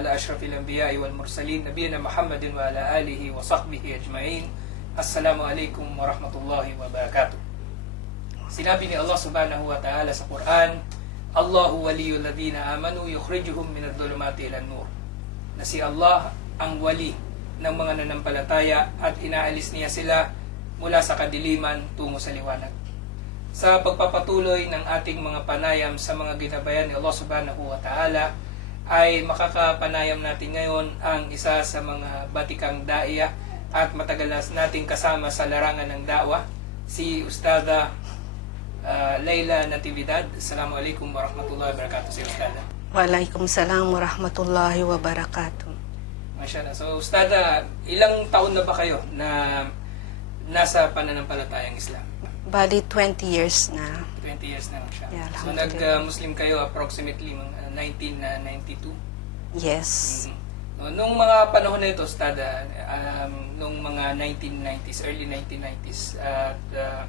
Ala ashrafil anbiya'i wal mursalin nabiyina Muhammadin wa ala alihi wa sahbihi ajma'in. Assalamu alaikum warahmatullahi wabarakatuh. Sinabi ni Allah subhanahu wa ta'ala sa Quran, Allahu waliyul ladina amanu yukhrijuhum minadh dhulumati ilan nur. Na si Allah ang wali ng mga nanampalataya at inaalis niya sila mula sa kadiliman tungo sa liwanag. Sa pagpapatuloy ng ating mga panayam sa mga ginabayan ni Allah subhanahu wa ta'ala, ay makakapanayam natin ngayon ang isa sa mga batikang daiya at matagal na nating kasama sa larangan ng dawa, si Ustada uh, Layla Natividad. Assalamualaikum warahmatullahi wabarakatuh si Ustada. Waalaikumsalam warahmatullahi wabarakatuh. Masyala. So, Ustada, ilang taon na ba kayo na nasa pananampalatayang Islam? Bali 20 years na. 20 years na lang siya. Yeah, so, nag-Muslim kayo approximately mga 1992? Yes. Mhm. No, nung mga panahon na ito, Stada, um, nung mga 1990s, early 1990s, at uh,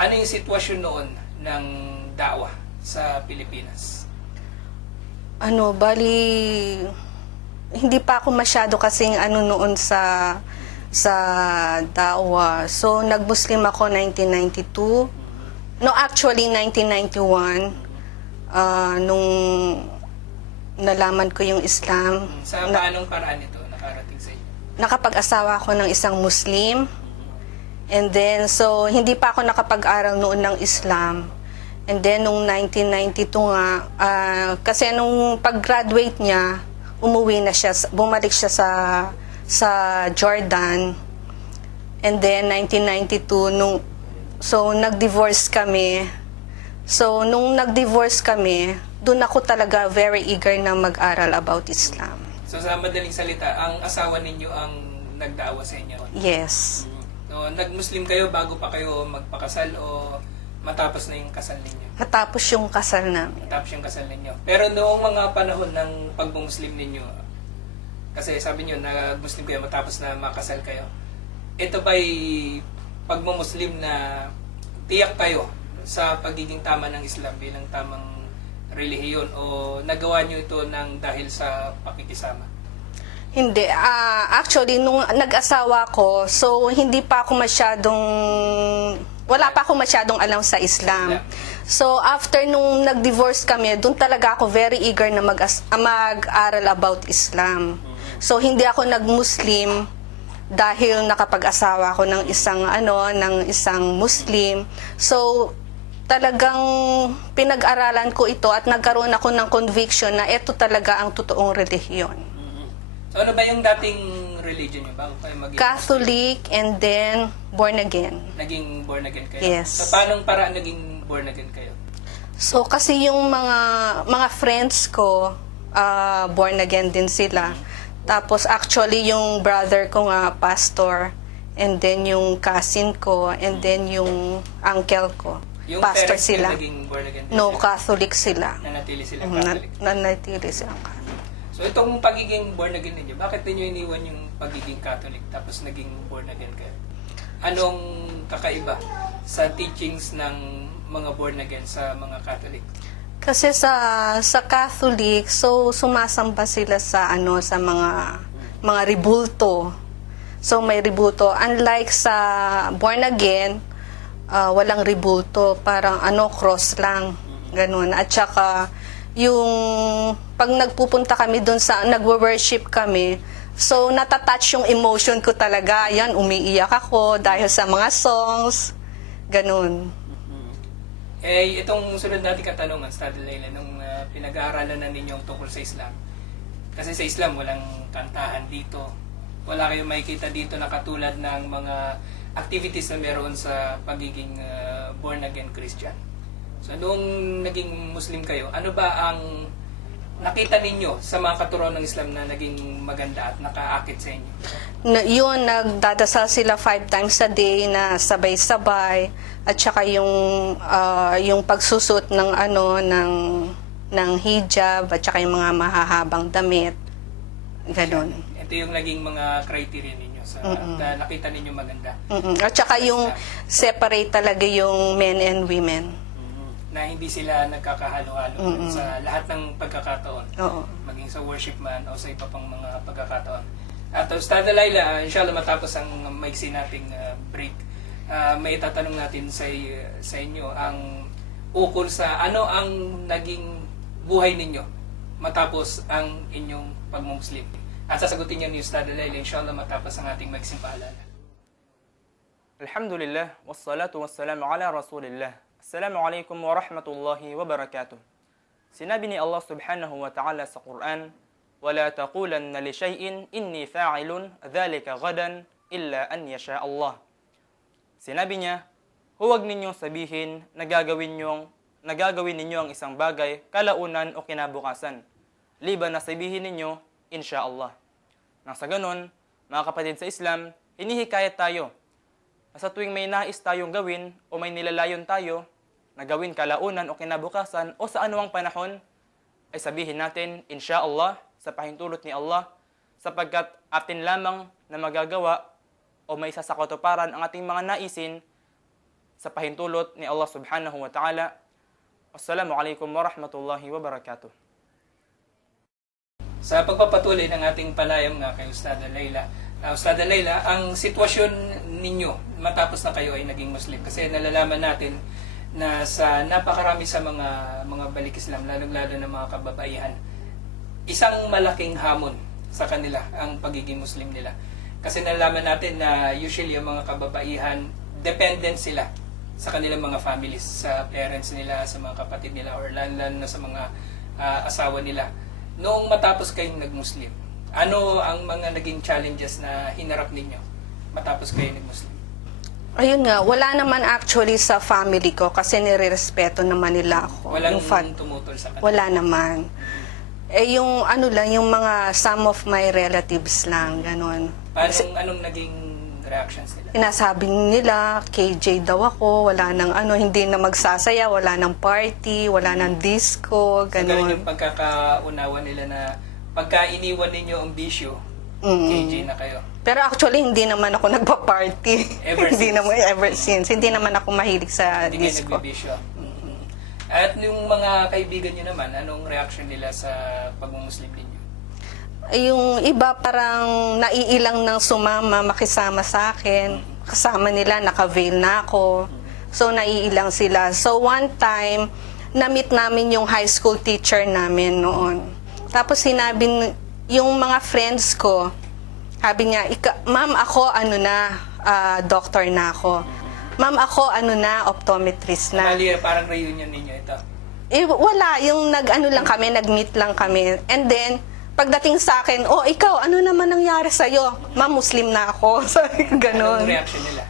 ano yung sitwasyon noon ng dawa sa Pilipinas? Ano, bali hindi pa ako masyado kasing ano noon sa sa dawa. So nag-Muslim ako 1992. No, actually 1991 ah, nung nalaman ko yung Islam. Sa Na- paanong paraan ito nakarating sa inyo? nakapag-asawa ako ng isang Muslim. And then, so, hindi pa ako nakapag-aral noon ng Islam. And then, nung 1992 nga, ah, kasi nung pag-graduate niya, umuwi na siya, bumalik siya sa, sa Jordan. And then, 1992, nung, so, nag-divorce kami. So, nung nag-divorce kami, doon ako talaga very eager na mag-aral about Islam. So sa madaling salita, ang asawa ninyo ang nagdaawa sa inyo? Yes. No, nag-Muslim kayo bago pa kayo magpakasal o matapos na yung kasal ninyo? Matapos yung kasal namin. Matapos yung kasal ninyo. Pero noong mga panahon ng pagmumuslim ninyo, kasi sabi nyo, nag-Muslim kayo matapos na makasal kayo, ito ba'y pagmumuslim na tiyak kayo sa pagiging tama ng Islam bilang tamang relihiyon o nagawa nyo ito ng dahil sa pakikisama? Hindi. ah actually, nung nag-asawa ko, so hindi pa ako masyadong... Wala pa ako masyadong alam sa Islam. So, after nung nag-divorce kami, doon talaga ako very eager na mag mag-aral about Islam. So, hindi ako nag-Muslim dahil nakapag-asawa ako ng isang ano, ng isang Muslim. So, talagang pinag-aralan ko ito at nagkaroon ako ng conviction na ito talaga ang totoong relihiyon. So ano ba yung dating religion nyo bago kayo maging Catholic and then born again. naging born again kayo? Yes. So paanong paraan naging born again kayo? So kasi yung mga mga friends ko ah, born again din sila. Tapos actually yung brother ko nga pastor and then yung cousin ko and then yung uncle ko Yung pastor parents sila. naging born again No, sila? Catholic sila. Nanatili silang Na, Catholic. nanatili silang Catholic. So itong pagiging born again ninyo, bakit ninyo iniwan yung pagiging Catholic tapos naging born again kayo? Anong kakaiba sa teachings ng mga born again sa mga Catholic? Kasi sa sa Catholic, so sumasamba sila sa ano sa mga mga ribulto. So may ribulto unlike sa born again, ah, walang ribulto, parang ano cross lang, ganun. At saka yung pag nagpupunta kami doon sa nagwo-worship kami, so natatouch yung emotion ko talaga. Yan, umiiyak ako dahil sa mga songs, ganun. Eh, itong sunod natin katanungan, Study Layla, nung uh, pinag-aaralan na ninyo tungkol sa Islam. Kasi sa Islam, walang kantahan dito. Wala kayong makikita dito na katulad ng mga activities na meron sa pagiging uh, born-again Christian. So, nung naging Muslim kayo, ano ba ang nakita ninyo sa mga katuruan ng Islam na naging maganda at nakaakit sa inyo? na, yun, nagdadasal sila five times a day na sabay-sabay at saka yung ah, yung pagsusot ng ano ng ng hijab at saka yung mga mahahabang damit ganun Ito yung naging mga criteria ninyo sa uh, nakita ninyo maganda. Mm-mm. at saka yung separate talaga yung men and women. Na hindi sila nagkakahalo-halo sa lahat ng pagkakataon Oo. maging sa worship man o sa iba pang mga pagkakataon. At Ustad Laila, uh, inshallah matapos ang maiksi nating uh, break, uh, may tatanong natin sa, sa inyo ang ukol sa ano ang naging buhay ninyo matapos ang inyong pagmumslim. At sasagutin niyo ni Ustad Laila inshallah matapos ang ating maiksing paalala. Alhamdulillah, wassalatu wassalamu ala rasulillah. Assalamu alaikum wa rahmatullahi wa barakatuh. Sinabi ni Allah subhanahu wa ta'ala sa Quran, وَلَا تَقُولَنَّ لِشَيْءٍ إِنِّي فَاعِلٌ ذَلِكَ غَدًا إِلَّا أَنْ يَشَاءَ اللَّهِ Sinabi niya, huwag ninyong sabihin na gagawin ninyong nagagawin ninyo ang isang bagay kalaunan o kinabukasan. Liban na sabihin ninyo, insya Allah. Nang sa ganon, mga kapatid sa Islam, hinihikayat tayo na sa tuwing may nais tayong gawin o may nilalayon tayo na gawin kalaunan o kinabukasan o sa anuang panahon, ay sabihin natin, insya Allah, sa pahintulot ni Allah, sapagkat atin lamang na magagawa o may isa sa katuparan ang ating mga naisin sa pahintulot ni Allah subhanahu wa ta'ala. Wassalamualaikum warahmatullahi wabarakatuh. Sa pagpapatuloy ng ating palayam nga kay Ustada Layla, uh, Ustada Layla, ang sitwasyon ninyo matapos na kayo ay naging Muslim kasi nalalaman natin na sa napakarami sa mga mga balik Islam, lalong-lalo ng mga kababaihan, isang malaking hamon sa kanila ang pagiging Muslim nila. Kasi nalalaman natin na usually yung mga kababaihan, dependent sila sa kanilang mga families, sa parents nila, sa mga kapatid nila, or lalo na sa mga ah, asawa nila. Noong matapos kayong nag-Muslim, ano ang mga naging challenges na hinarap ninyo matapos kayo nag-Muslim? Ayun nga, wala naman actually sa family ko kasi nire-respeto naman nila ako. Walang Yung fa- tumutol sa kanila? Wala naman. Eh yung ano lang, yung mga some of my relatives lang, ganun. Paano, anong naging reactions nila? Sinasabi nila, KJ daw ako, wala nang ano, hindi na magsasaya, wala nang party, wala nang disco, So, ganun ganun. yung pagkakaunawa nila na pagka iniwan ninyo ang bisyo, Mm. KJ na kayo. Pero actually, hindi naman ako nagpa-party. Ever hindi since. naman, ever since. Hindi naman ako mahilig sa Hindi kayo disco. nagbibisyo. Mhm. At yung mga kaibigan nyo naman, anong reaction nila sa pag-muslim ninyo? Yung iba parang naiilang ng sumama, makisama sa akin. Kasama nila, naka-veil na ako. So, naiilang sila. So, one time, na-meet namin yung high school teacher namin noon. Tapos, sinabi, n- yung mga friends ko, sabi niya, "Ika- ma'am, ako, ano na, ah, doctor na ako. Ma'am, ako, ano na, optometrist na. Bali, parang reunion ninyo ito. Eh, wala. Yung nag-ano lang kami, nag-meet lang kami. And then, pagdating sa akin, oh, ikaw, ano naman nangyari sa'yo? Ma'am, Muslim na ako. Sabi ko, Anong ganon. reaction nila?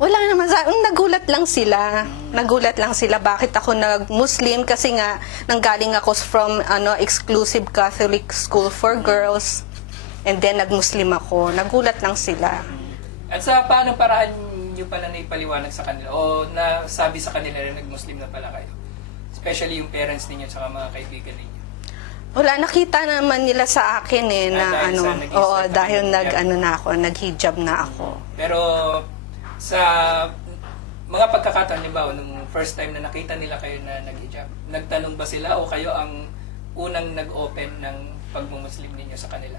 Wala naman sa nagulat lang sila. Nagulat lang sila bakit ako nag-Muslim kasi nga nanggaling ako from ano exclusive Catholic school for girls. And then nag-Muslim ako. Nagulat lang sila. At sa paano paraan nyo pala na ipaliwanag sa kanila o nasabi sa kanila na nag-Muslim na pala kayo? Especially yung parents ninyo at mga kaibigan ninyo. Wala nakita naman nila sa akin eh na Ah, dahil ano, oo, dahil nag ano na ako, nag-hijab na ako. Pero sa mga pagkakataon, halimbawa, nung first time na nakita nila kayo na nag-hijab, nagtanong ba sila o kayo ang unang nag-open ng pagmumuslim ninyo sa kanila?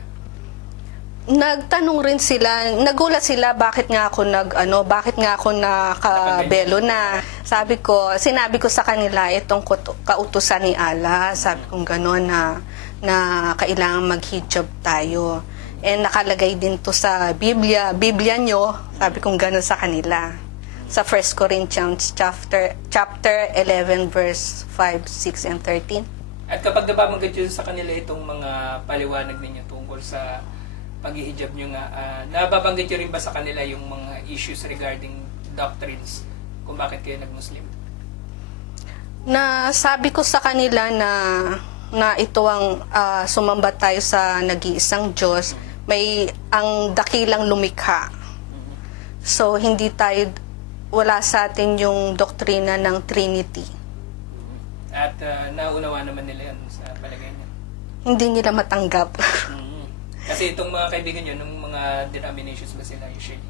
Nagtanong rin sila, nagulat sila bakit nga ako nag ano, bakit nga ako nakabelo na. Sabi ko, sinabi ko sa kanila itong kautusan ni Allah, sabi ko gano'n na na kailangan maghijab tayo. And nakalagay din to sa Biblia, Biblia nyo, sabi kong gano'n sa kanila. Sa 1 Corinthians chapter chapter 11 verse 5, 6 and 13. At kapag nababanggit yun sa kanila itong mga paliwanag ninyo tungkol sa paghihijab nyo nga, ah, nababanggit nyo rin ba sa kanila yung mga issues regarding doctrines kung bakit kayo nag-Muslim? na sabi ko sa kanila na na ito ang ah, sumamba tayo sa nag-iisang Diyos, may ang dakilang lumikha. So hindi tayo wala sa atin yung doktrina ng Trinity. At ah, naunawa naman nila yan sa palagay nyo. Hindi nila matanggap. Kasi itong mga kaibigan nyo, nung mga denominations ba sila usually?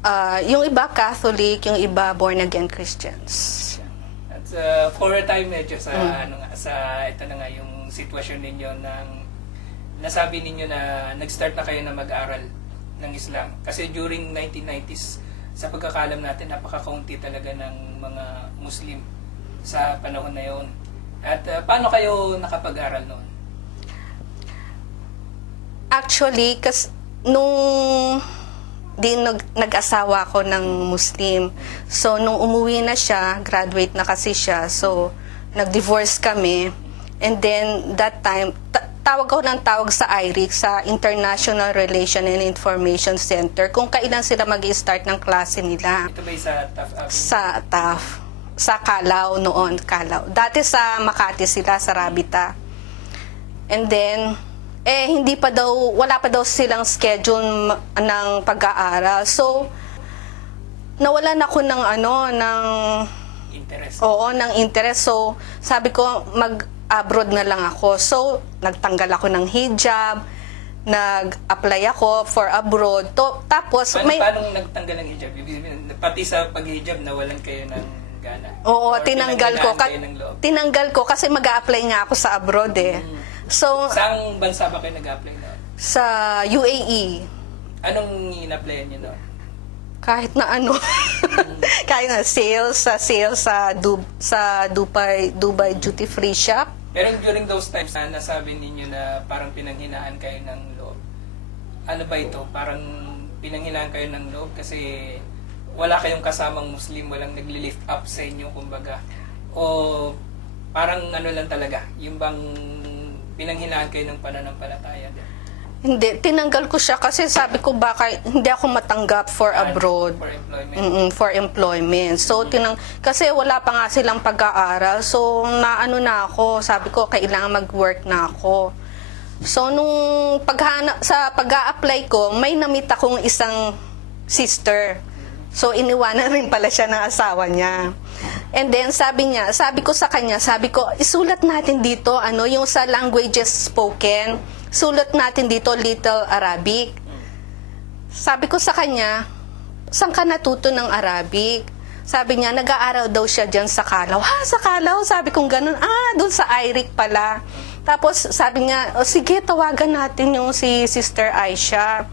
Ah, yung iba Catholic, yung iba born again Christians. At uh, for a time medyo sa Mm. ano nga sa ito na nga yung sitwasyon ninyo ng nasabi ninyo na nag-start na kayo na mag-aral ng Islam. Kasi during 1990s, sa pagkakalam natin, napaka-county talaga ng mga Muslim sa panahon na yon. At uh, paano kayo nakapag-aral noon? Actually, kas nung di nag, nag-asawa ko ng Muslim. So, nung umuwi na siya, graduate na kasi siya. So, nag-divorce kami. And then, that time, ta- tawag ako ng tawag sa IRIC, sa International Relation and Information Center, kung kailan sila mag start ng klase nila Ito ba sa Taft Avenue? sa TAF, sa Calao noon, Calao. Dati sa Makati sila, sa Rabita. And then, eh, hindi pa daw, wala pa daw silang schedule ng pag-aaral. So, nawalan ako ng ano, ng, Interest. oo, ng interest. So, sabi ko, mag-abroad na lang ako. So, nagtanggal ako ng hijab, nag-apply ako for abroad. To, tapos, Paano, may... paano nagtanggal ng hijab? Pati sa pag-hijab, nawalan kayo ng gana? Oo, Or tinanggal ko. Ka- tinanggal ko kasi mag apply nga ako sa abroad eh. So, Saang bansa ba kayo nag-apply noon? sa UAE, Anong in-applyan niyo noon? kahit na ano, kahit na sales, sa sales sa, Dub- sa Dubai, Dubai Duty Free Shop. Pero during those times na nasabi ninyo na parang pinanghinaan kayo ng loob, ano ba ito? Parang pinanghinaan kayo ng loob kasi wala kayong kasamang Muslim, walang nagli-lift up sa inyo, kumbaga. O parang ano lang talaga, yung bang pinanghinaan kayo ng pananampalataya din? Hindi, tinanggal ko siya kasi sabi ko baka hindi ako matanggap for abroad. For employment. Mm-mm, for employment. So, tinang, kasi wala pa nga silang pag-aaral. So, naano na ako. Sabi ko, kailangan mag-work na ako. So, nung paghana, sa pag apply ko, may namit akong isang sister. So, iniwanan rin pala siya ng asawa niya. And then, sabi niya, sabi ko sa kanya, sabi ko, isulat natin dito, ano, yung sa languages spoken, sulat natin dito, Little Arabic. Sabi ko sa kanya, saan ka natuto ng Arabic? Sabi niya, nag-aaral daw siya dyan sa Kalaw. Ha, sa Kalaw? Sabi kong ganun. Ah, doon sa IRIC pala. Tapos sabi niya, o sige, tawagan natin yung si Sister Aisha.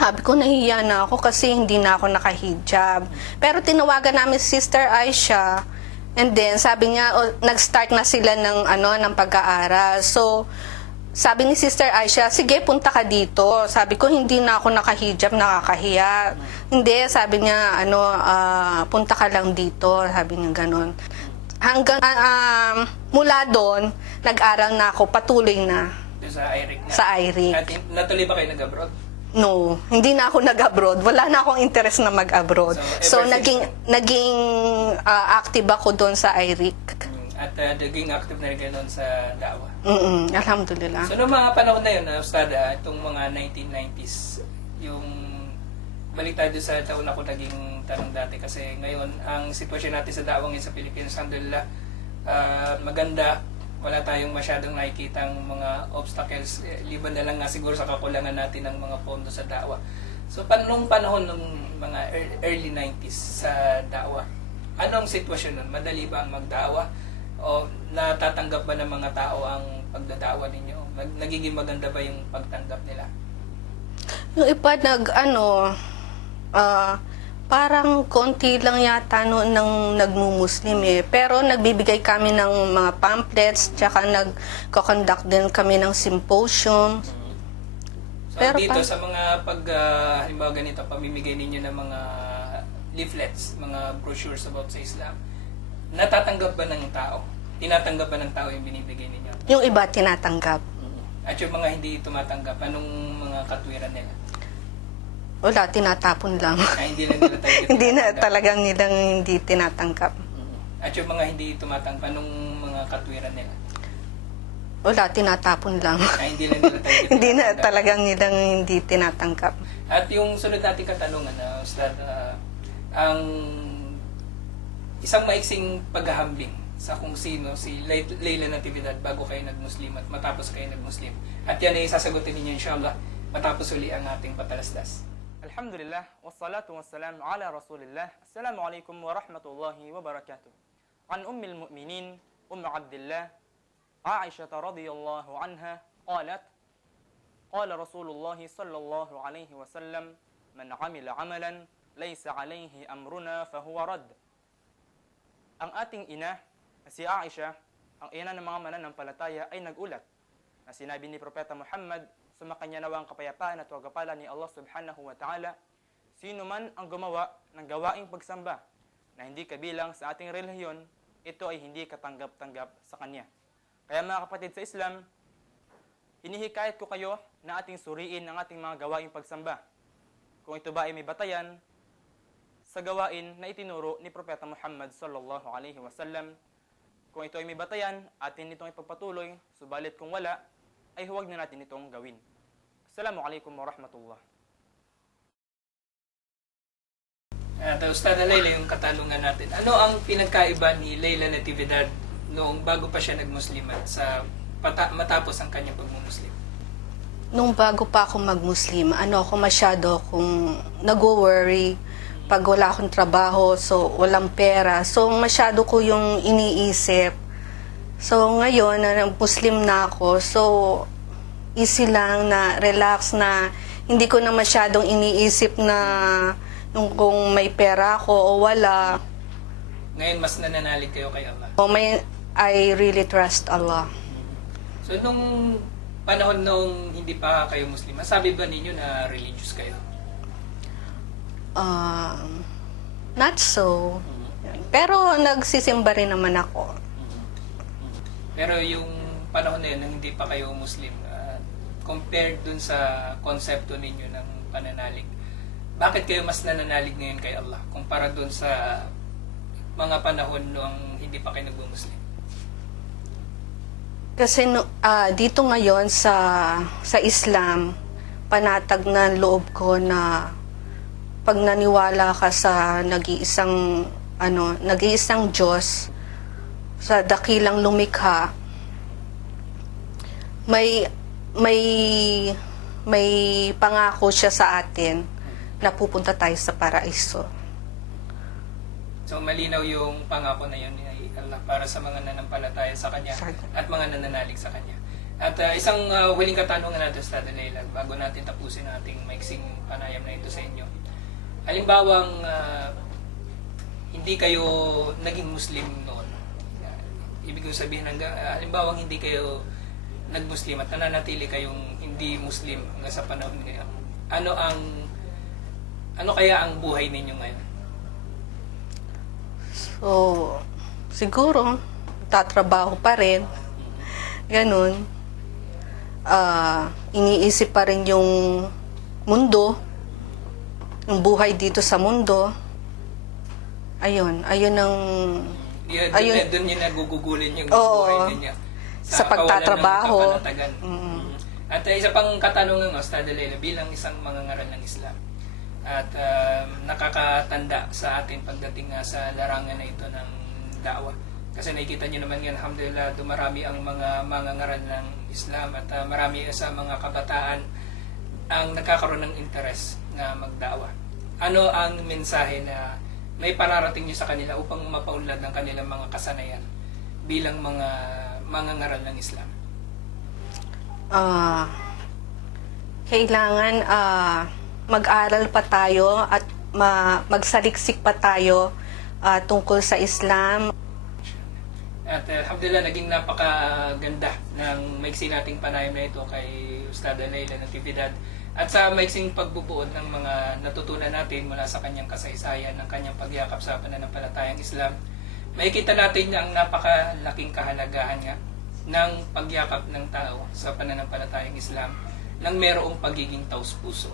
Sabi ko, nahiya na ako kasi hindi na ako nakahijab. Pero tinawagan namin si Sister Aisha. And then, sabi niya, o, nag-start na sila ng, ano, ng pag-aaral. So, sabi ni Sister Aisha, sige, punta ka dito. Sabi ko, hindi na ako nakahijab, nakakahiya. Hindi, sabi niya, ano, ah, punta ka lang dito. Sabi niya ganon. Hanggang, ah, um, mula doon, nag-aral na ako, patuloy na sa IRIC na. sa IRIC. At natuloy ba kayo nag-abroad? No, hindi na ako nag-abroad. Wala na akong interest na mag-abroad. So, So, naging naging ah, active ako doon sa IRIC. Mm, At uh, naging active na rin kayo noon sa dawa. Mm alhamdulillah. So, noong mga panahon na yun, na Ustada, itong mga 1990s, yung balik tayo sa taon ako naging tanong dati kasi ngayon, ang sitwasyon natin sa dawang yun sa Pilipinas, alhamdulillah, ah, maganda, wala tayong masyadong nakikita mga obstacles, eh, liban na lang nga siguro sa kakulangan natin ng mga pondo sa dawa. So, pan nung panahon ng mga ear- early 90s sa dawa, anong sitwasyon nun? Madali ba ang magdawa? O natatanggap ba ng mga tao ang pagdadawa ninyo? Mag- nagiging maganda ba yung pagtanggap nila? Yung iba nag ano ah, parang konti lang yata noon ng nagmumuslim eh. Pero nagbibigay kami ng mga pamphlets, tsaka nagko-conduct din kami ng symposium. So Pero dito pa- sa mga pag ah, halimbawa ganito, pamimigay ninyo ng mga leaflets, mga brochures about sa Islam, natatanggap ba ng tao? Tinatanggap ba ng tao yung binibigay ninyo? Yung iba tinatanggap. At yung mga hindi tumatanggap, anong mga katwiran nila? Wala, tinatapon lang. Na hindi lang nila talaga hindi na tinatanggap? talagang nilang hindi tinatanggap. At yung mga hindi tumatanggap, anong mga katwiran nila? Wala, tinatapon lang. Na hindi lang nila talaga hindi na tinatanggap? talagang nilang hindi tinatanggap. At yung sunod nating katanungan, na Ustad, ah, ang isang maiksing paghahambing sa kung sino si Lay- Leila Natividad bago kayo nag-Muslim at matapos kayo nag-Muslim. At yan ay sasagutin ninyo inshallah matapos uli ang ating patalastas. الحمد لله والصلاة والسلام على رسول الله السلام عليكم ورحمة الله وبركاته عن أم المؤمنين أم عبد الله عائشة رضي الله عنها قالت قال رسول الله صلى الله عليه وسلم من عمل عملا ليس عليه أمرنا فهو رد Ang ating ina, si Aisha, ang ina ng mga mananampalataya ay nagulat na sinabi ni Propeta Muhammad sumakanya nawa ang kapayapaan at wagapala ni Allah subhanahu wa ta'ala, sino man ang gumawa ng gawaing pagsamba na hindi kabilang sa ating relihiyon, ito ay hindi katanggap-tanggap sa kanya. Kaya mga kapatid sa Islam, hinihikayat ko kayo na ating suriin ang ating mga gawaing pagsamba. Kung ito ba ay may batayan sa gawain na itinuro ni Propeta Muhammad sallallahu alaihi wasallam. Kung ito ay may batayan, atin itong ipagpatuloy, subalit kung wala, ay huwag na natin itong gawin. Assalamualaikum warahmatullah. At uh, Ustad Layla, yung katanungan natin, ano ang pinagkaiba ni Layla Natividad noong bago pa siya nagmuslimat sa pata- matapos ang kanyang pagmumuslim? Nung bago pa ako mag-Muslim, ano ako masyado akong nag-worry pag wala akong trabaho, so walang pera. So masyado ko yung iniisip. So ngayon, na Muslim na ako, so easy lang na relax na hindi ko na masyadong iniisip na yung kung may pera ako o wala. Ngayon, mas nananalig kayo kay Allah. O may, I really trust Allah. So, nung panahon nung hindi pa kayo Muslim, masabi ba ninyo na religious kayo? Um, not so. Pero nagsisimba rin naman ako. Pero yung panahon na yun, nung hindi pa kayo Muslim, compared dun sa konsepto ninyo ng pananalig, bakit kayo mas nananalig ngayon kay Allah kumpara dun sa mga panahon nung hindi pa kayo nagbo-Muslim? Kasi ah, dito ngayon sa sa Islam, panatag na loob ko na pag naniwala ka sa nag-iisang ano, nag-iisang Diyos sa dakilang lumikha, may may may pangako siya sa atin na pupunta tayo sa paraiso. So malinaw yung pangako na yun Allah para sa mga nanampalataya sa Kanya at mga nananalig sa Kanya. At uh, isang uh, huling katanungan natin sa Leila bago natin tapusin ating maiksing panayam na ito sa inyo. Halimbawang uh, hindi kayo naging Muslim noon. Ibig kong sabihin, hanggang, uh, halimbawang hindi kayo nag-Muslim at nananatili kayong hindi Muslim hanggang sa panahon ngayon. Ano ang ano kaya ang buhay ninyo ngayon? So, siguro, tatrabaho pa rin. Ganun. Ah, iniisip pa rin yung mundo, yung buhay dito sa mundo. Ayun, ayun ang Yun, Ayun. Doon yung nagugugulin yung Oo. buhay ninyo. Sa kawalan pagtatrabaho. Mm. At uh, isa pang katanungan, Ustad Leila, bilang isang mangangaral ng Islam. At um, nakakatanda sa atin pagdating nga sa larangan na ito ng da'wah. Kasi nakikita nyo naman yan, alhamdulillah, dumarami ang mga mangangaral ng Islam at uh, marami sa mga kabataan ang nagkakaroon ng interes na magdawa. Ano ang mensahe na may pararating nyo sa kanila upang mapaunlad ng kanilang mga kasanayan bilang mga mangangaral ng Islam? ah, kailangan ah, mag-aral pa tayo at ma- magsaliksik pa tayo ah, tungkol sa Islam. At uh, alhamdulillah, naging napakaganda ng maiksi nating panayam na ito kay Ustada Leila ng Tividad. At sa maiksing pagbubuod ng mga natutunan natin mula sa kanyang kasaysayan, ng kanyang pagyakap sa pananampalatayang Islam, makikita natin ang napakalaking kahalagahan nga ng pagyakap ng tao sa pananampalatayang Islam nang merong pagiging taus-puso.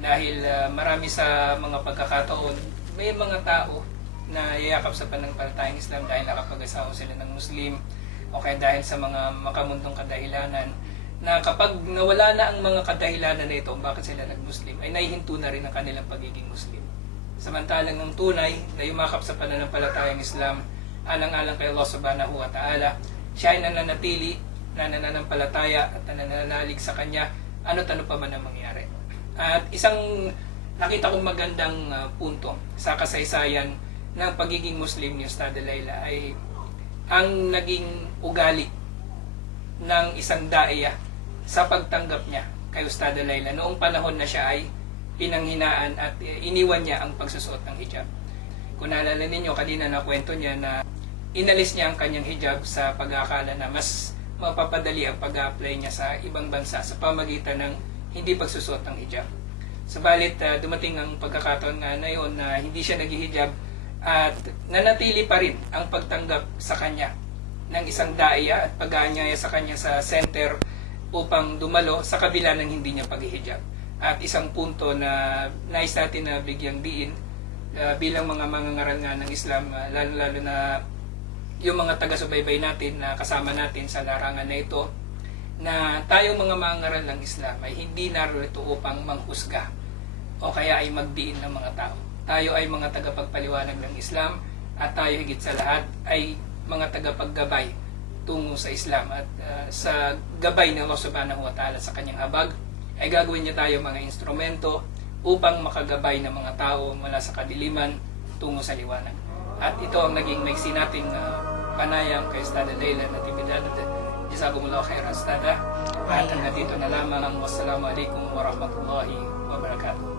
Dahil uh, marami sa mga pagkakataon, may mga tao na yayakap sa pananampalatayang Islam dahil nakapag-asawa sila ng Muslim o kaya dahil sa mga makamundong kadahilanan na kapag nawala na ang mga kadahilanan na ito bakit sila nag-Muslim, ay naihinto na rin ang kanilang pagiging Muslim. Samantalang ng tunay na yumakap sa pananampalatayang Islam, alang-alang kay Allah subhanahu wa ta'ala, siya ay nananatili, nananampalataya at nananalig sa Kanya, ano't ano pa man ang mangyari. At isang nakita kong magandang ah, punto sa kasaysayan ng pagiging Muslim ni Ustad Laila ay ang naging ugali ng isang daiya sa pagtanggap niya kay Ustad Laila noong panahon na siya ay pinanghinaan at eh, iniwan niya ang pagsusuot ng hijab. Kung naalala ninyo, kanina na kwento niya na inalis niya ang kanyang hijab sa pag-aakala na mas mapapadali ang pag-apply niya sa ibang bansa sa pamagitan ng hindi pagsusuot ng hijab. Subalit ah, dumating ang pagkakataon nga na yun na hindi siya naghihijab at nanatili pa rin ang pagtanggap sa kanya ng isang daya at pag-aanyaya sa kanya sa center upang dumalo sa kabila ng hindi niya paghihijab. At isang punto na nais natin na bigyang diin ah, bilang mga mangangaral nga ng Islam, ah, lalo-lalo na yung mga taga-subaybay natin na kasama natin sa larangan na ito, na tayong mga mangangaral ng Islam ay hindi narito upang manghusga o kaya ay magdiin ng mga tao. Tayo ay mga tagapagpaliwanag ng Islam at tayo higit sa lahat ay mga tagapaggabay tungo sa Islam at uh, sa gabay ng Allah Subhanahu wa Ta'ala sa kanyang habag ay gagawin niya tayo mga instrumento upang makagabay ng mga tao mula sa kadiliman tungo sa liwanag. At ito ang naging maiksi nating uh, panayam kay Estada Leila na timidad at Jazakumullah khairan Estada. At hanggang dito na lamang ang wassalamualaikum warahmatullahi wabarakatuh.